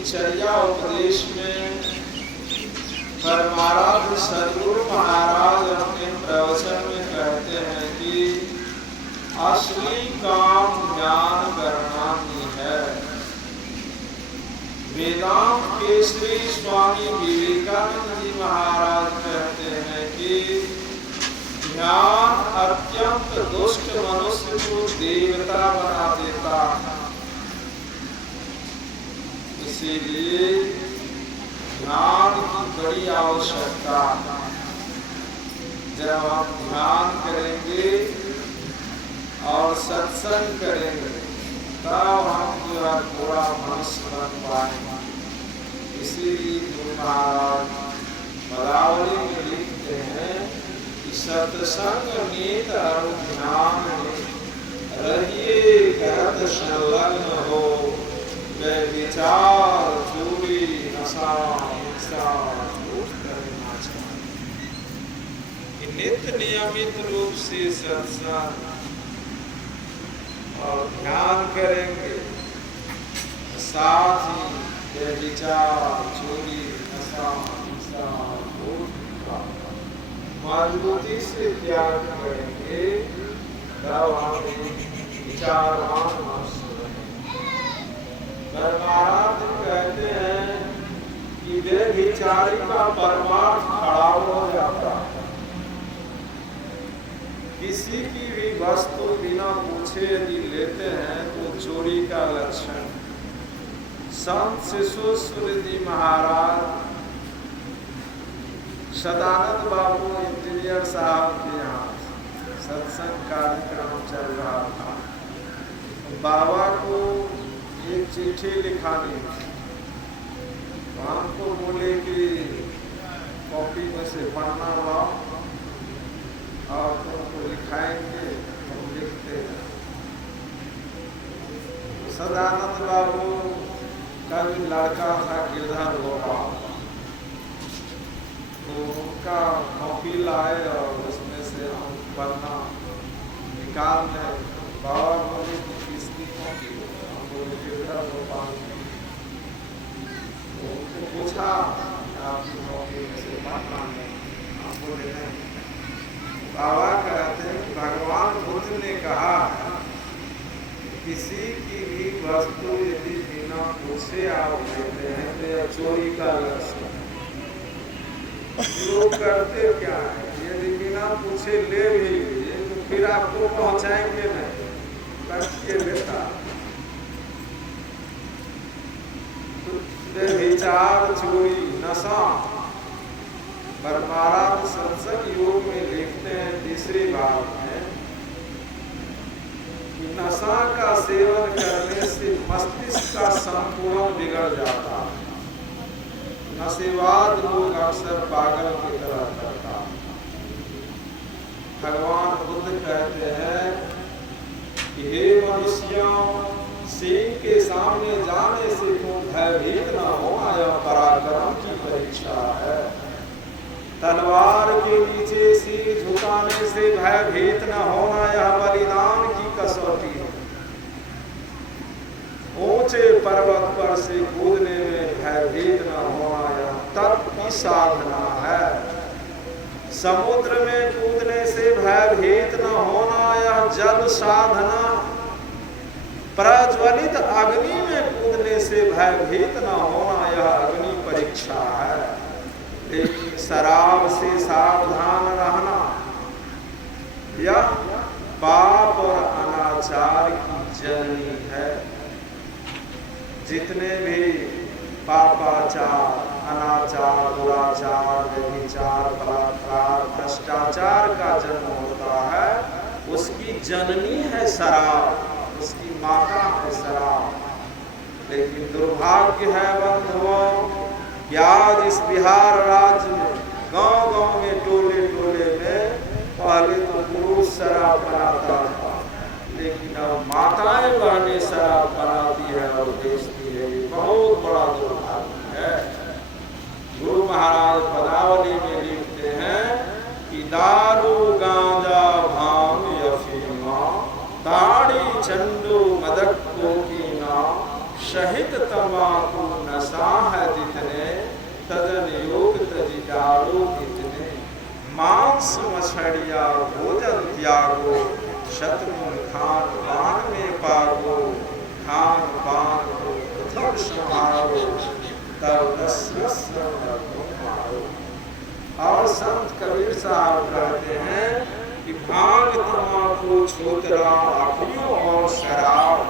दिनचर्या उपदेश में परमाराध्य सद्गुरु महाराज अपने प्रवचन में कहते हैं कि असली काम ज्ञान करना ही है। वेदांत केसरी स्वामी विवेकानंद जी महाराज कहते हैं कि ध्यान अत्यंत दुष्ट मनुष्य को देवता बना देता है। इसीलिए ध्यान की बड़ी आवश्यकता है। जब हम ध्यान करेंगे और सत्संग करेंगे तब हम जो है पूरा मनुष्य बन पाएंगे। इसीलिए गुरु महाराज पदावली में लिखते हैं कि सत्संग नीत और ध्यान में रहिए करत संलग्न हो, वे विचार चोरी नशा हिंसा करना चाहिए। नित्य नियमित रूप से सत्संग और ध्यान करेंगे, साथ ही ये विचार चोरी नशा हिंसा मजबूती से त्याग करेंगे, तब हम विचारवान मनुष्य बनेंगे। महाराज कहते हैं कि वे विचारी का परमार्थ खड़ा हो जाता है। किसी की भी वस्तु बिना पूछे यदि लेते हैं तो चोरी का लक्षण। संत शिशुश्वर जी महाराज सदानंद बाबू इंजीनियर साहब के यहाँ सत्संग कार्यक्रम चल रहा था। बाबा को एक चिट्ठी लिखानी, तो हमको बोले कि कॉपी में से पढ़ना लाओ और तुमको लिखाएंगे, हम लिखते हैं। सदानंद बाबू का भी लड़का था गिरधर गोपाल, तो उनका कॉपी लाए और उसमें से हम पढ़ना निकाल लें। बाबा बोले कि किसकी कॉपी? हम बोले गिरधर गोपाल। तो उनको पूछा आपकी कॉपी में से पढ़ना है? हम बोले नहीं। बाबा कहते हैं कि भगवान बुद्ध ने कहा किसी की भी वस्तु यदि बिना पूछे आप लेते हैं तो चोरी का लक्षण। लोग करते क्या है, यदि बिना पूछे ले भी लीजिए तो फिर आपको पहुंचाएंगे नहीं, कट के लेता। तो विचार चोरी नशा। परमाराध्य सत्संग योग में लिखते हैं तीसरी बात में कि नशा का सेवन करने से मस्तिष्क का संतुलन बिगड़ जाता है। नशेबाज लोग अक्सर पागल की तरह करता। भगवान बुद्ध कहते हैं कि हे मनुष्यों, सिंह के सामने जाने से तुम भयभीत न होना, यह पराक्रम की परीक्षा है। तलवार के नीचे सिर झुकाने से भयभीत न होना, यह बलिदान की कसौटी है। ऊंचे पर्वत पर से कूदने में भयभीत न होना, यह तप की साधना है। समुद्र में कूदने से भयभीत न होना, यह जल साधना। प्रज्वलित अग्नि में कूदने से भयभीत न होना, यह अग्नि परीक्षा है। लेकिन शराब से सावधान रहना, यह पाप और अनाचार की जननी है। जितने भी पापाचार, अनाचार, दुराचार, व्यभिचार, बलात्कार, भ्रष्टाचार का जन्म होता है, उसकी जननी है शराब, उसकी माता है शराब। लेकिन दुर्भाग्य है बंधुओं, आज इस बिहार राज्य में गांव-गांव में, टोले-टोले में पहले तो पुरुष शराब बनाता था, लेकिन अब माताएं बहनें शराब बनाती है और बेचती है। ये बहुत बड़ा दुर्भाग्य है। गुरु महाराज पदावली में लिखते हैं कि दारू गांजा भांग अफीमा ताड़ी चंडू मदक कोकीना सहित तम्बाकू नशा है जितने, तजन योग तजी डालो कितने। मांस मछड़िया भोजन त्यागो, शत्रुन खान पान में पागो। खान पान को पृथक संभालो, तब दस मारो। और संत कबीर साहब कहते हैं कि भांग तम्बाकू छूतरा अफीम और शराब,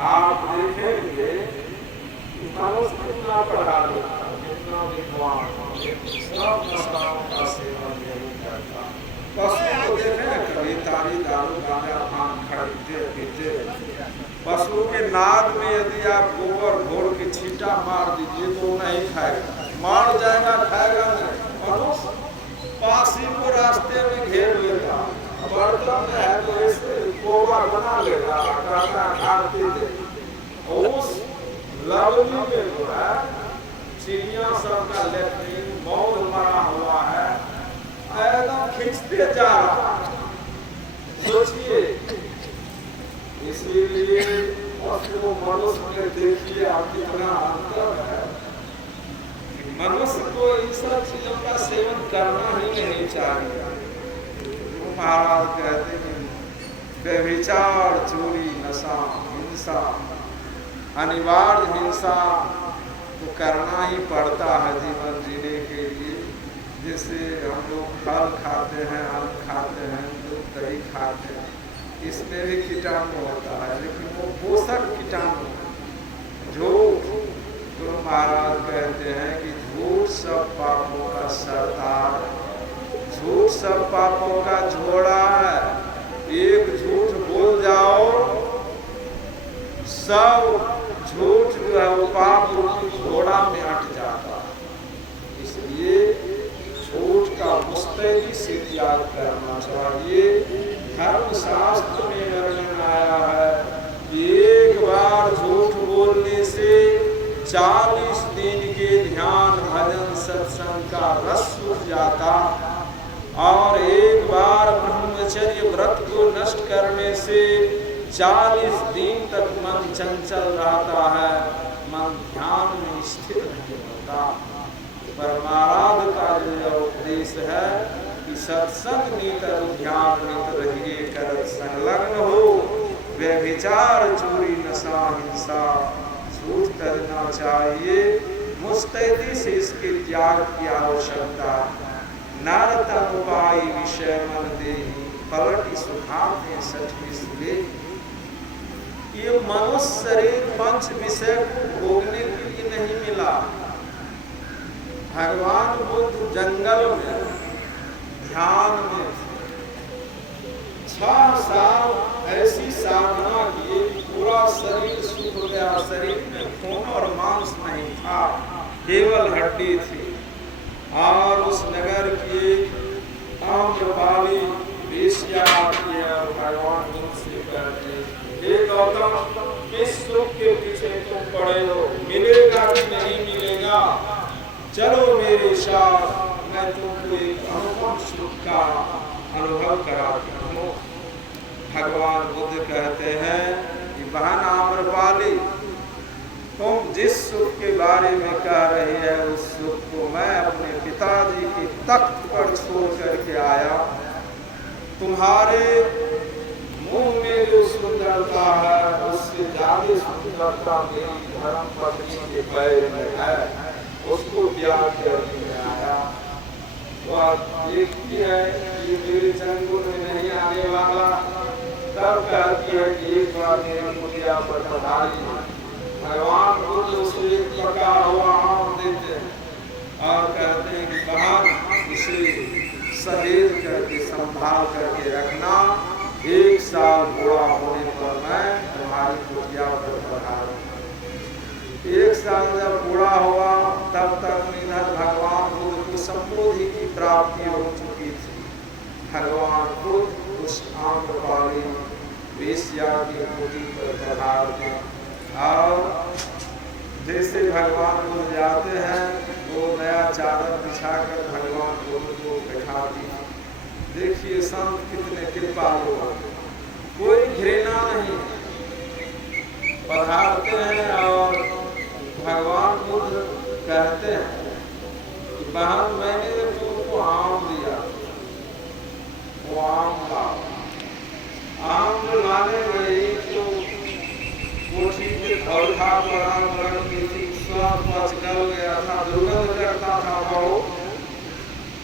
आप देखेंगे मनुष्य कितना पढ़ा लिखा, कितना विद्वान, सब नशाओं का सेवन नहीं करता। पशु को देखें कभी तारी दारू गांजा भांग खरीदते पीते, पशु के नाद में यदि आप गोबर घोल के छींटा मार दीजिए तो नहीं खाएगा, मार जाएगा, खाएगा नहीं। मनुष्य पासी को रास्ते में घेर लेगा, बर्तन है तो ऐसे गोबर बना लेगा, कहता खाती दे। उस लवली में जो है चिड़िया सबका लेट्रिन बहुत मरा हुआ है, एकदम खींचते जा रहा है। सोचिए, इसीलिए पशु मनुष्य में देखिए आप कितना अंतर है। मनुष्य को इन सब चीजों का सेवन करना ही नहीं चाहिए। महाराज कहते हैं व्यभिचार, चोरी, नशा, हिंसा, अनिवार्य हिंसा तो करना ही पड़ता है जीवन जीने के लिए। जैसे हम लोग फल खाते हैं, अन्न खाते हैं, दूध दही खाते हैं, इसमें भी कीटाणु होता है, लेकिन वो पोषक कीटाणु। झूठ, तो महाराज कहते हैं कि झूठ सब पापों का सरदार, झूठ सब पापों का झोड़ा है। एक झूठ बोल जाओ, सब झूठ जो है वो पाप रूपी घोड़ा में अट जाता है। इसलिए झूठ का मुस्तैदी से त्याग करना चाहिए। धर्मशास्त्र में वर्णन आया है कि एक बार झूठ बोलने से 40 दिन के ध्यान भजन सत्संग का रस उठ जाता, और एक बार ब्रह्मचर्य व्रत को नष्ट करने से 40 दिन तक मन चंचल रहता है, मन ध्यान में स्थिर नहीं होता। पर महाराज का जो उपदेश है कि सत्संग नितर ध्यान नित रहिए, कर संलग्न हो। व्यभिचार, चोरी, नशा, हिंसा, झूठ करना चाहिए। मुस्तैदी से इसके त्याग की आवश्यकता। नर तन उपाय विषय मन देहि, पलटि सुखाते सठिस ले। ये मनुष्य शरीर पंच विषय को भोगने के लिए नहीं मिला। भगवान बुद्ध जंगल में ध्यान में 6 साल ऐसी साधना की, पूरा शरीर सूख गया, शरीर में खून और मांस नहीं था, केवल हड्डी थी। और उस नगर की आम्रपाली वेश्या आती है और भगवान बुद्ध से कहते हैं, हे गौतम, किस सुख के पीछे तुम पड़े हो, मिलेगा कि नहीं मिलेगा, चलो मेरे साथ, मैं तुमको एक अनुपम सुख का अनुभव कराता हूँ। भगवान बुद्ध कहते हैं कि बहन आम्रपाली, तुम जिस सुख के बारे में कह रही है उस सुख को मैं अपने पिताजी के तख्त पर छोड़ करके आया। तुम्हारे मुंह में जो सुंदरता है उससे ज्यादा सुंदरता मेरी धर्म पत्नी के पैर में है, उसको त्याग करके मैं आया। तो आप देखती है कि मेरे चंगुल में नहीं आने वाला, तब कहती है कि एक बार मेरी कुटिया पर पधारी। भगवान बुद्ध उसे एक पका हुआ आम देते हैं और कहते हैं कि बहन इसे सहेज करके संभाल करके रखना, 1 साल बूढ़ा होने पर मैं तुम्हारी कुटिया पर पधारूं। 1 साल जब बूढ़ा हुआ तब तक इधर भगवान बुद्ध को संबोधि की प्राप्ति हो चुकी थी। भगवान बुद्ध उस आम्रपाली वेश्या की कुटी पर पधारते और जैसे भगवान बुद्ध जाते हैं वो नया चादर बिछाकर भगवान बुद्ध को बैठा दी। देखिए संत कितने कृपालु हैं। कोई घृणा नहीं, पधारते हैं और भगवान बुद्ध कहते हैं कि बहन मैंने तुमको आम दिया, वो आम लाओ। आम जो लाने गई तो कोठी के धौलखा पर पच गल गया था, दुर्गंध करता था बहुत।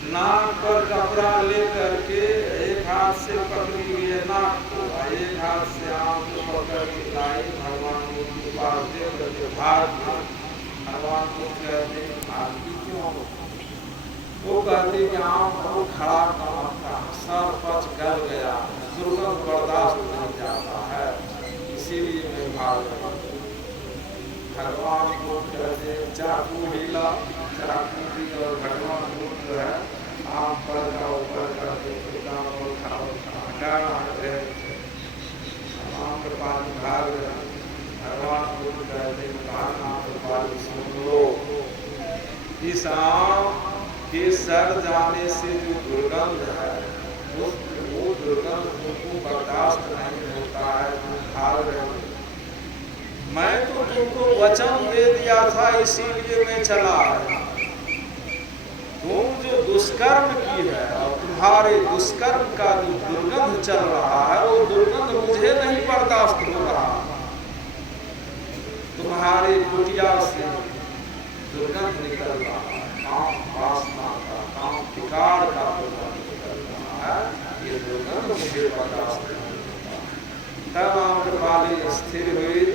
नाक पर कपड़ा ले करके एक हाथ से पकड़ी हुई है नाक को, एक हाथ से आम को पकड़ के लाई भगवान के पास दे करके भाग। भगवान को कहते भागी क्यों? वो कहते कि आम बहुत खड़ा काम था, सर पच गल गया, दुर्गंध बर्दाश्त नहीं जाता है, इसीलिए मैं भाग रहा हूँ। भगवान को कहते चाकू हिला, चाकू भी और भगवान को जो है आम पर का ऊपर करके आम के पानी भाग रहे। भगवान को कहते आम के पानी सुन लो, इस आम के सड़ जाने से जो दुर्गंध है वो दुर्गंध तुमको बर्दाश्त नहीं होता है, तुम भाग रहे हो। मैं तो तुमको वचन दे दिया था, इसीलिए मैं चला आया। तुम जो दुष्कर्म की है और तुम्हारे दुष्कर्म का जो दुर्गंध चल रहा है, वो दुर्गंध मुझे नहीं बर्दाश्त हो रहा। तुम्हारे कुटिया से दुर्गंध निकल रहा है, काम वासना का, काम विकार का दुर्गंध निकल रहा है, ये दुर्गंध मुझे बर्दाश्त नहीं होता। तब आम्रपाली स्थिर हुई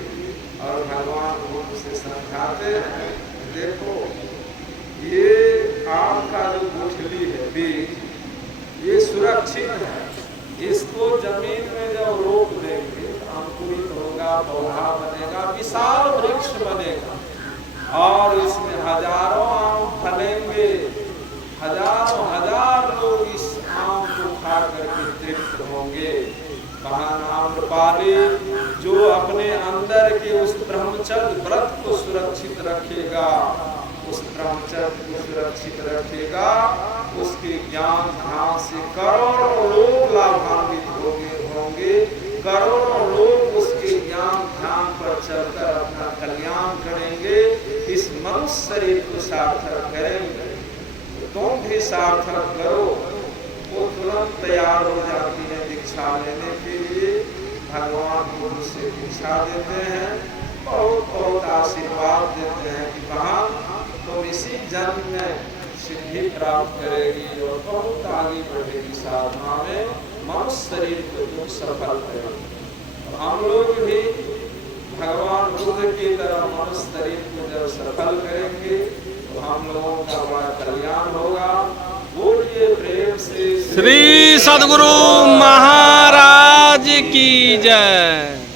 और भगवान बुद्ध से समझाते हैं, देखो ये आम का जो गुठली है बीज, ये सुरक्षित है, इसको जमीन में जब रोप देंगे अंकुरित होगा, पौधा बनेगा, विशाल वृक्ष बनेगा और इसमें हजारों आम फलेंगे। हजारों हजार लोग इस आम को खा करके तृप्त होंगे। आम्रपाली जो अपने अंदर के उस ब्रह्मचर्य व्रत को सुरक्षित रखेगा, उस ब्रह्मचर्य को सुरक्षित रखेगा, उसके ज्ञान ध्यान से करोड़ों लोग लाभान्वित होंगे। करोड़ों लोग उसके ज्ञान ध्यान पर चलकर अपना कल्याण करेंगे, इस मनुष्य शरीर को सार्थक करेंगे। तुम भी सार्थक करो। वो तुरंत तैयार हो जाती है दीक्षा लेने के लिए। भगवान गुरु से दीक्षा देते हैं, बहुत बहुत आशीर्वाद देते हैं कि बहन तुम इसी जन्म में सिद्धि प्राप्त करेगी और बहुत आगे बढ़ेगी साधना में, मनुष्य शरीर को तुम सफल करेगी। हम लोग भी भगवान बुद्ध की तरह मनुष्य शरीर को जब सफल करेंगे तो हम लोगों का बड़ा कल्याण होगा। बोलिए प्रेम से श्री सद्गुरु महाराज की जय।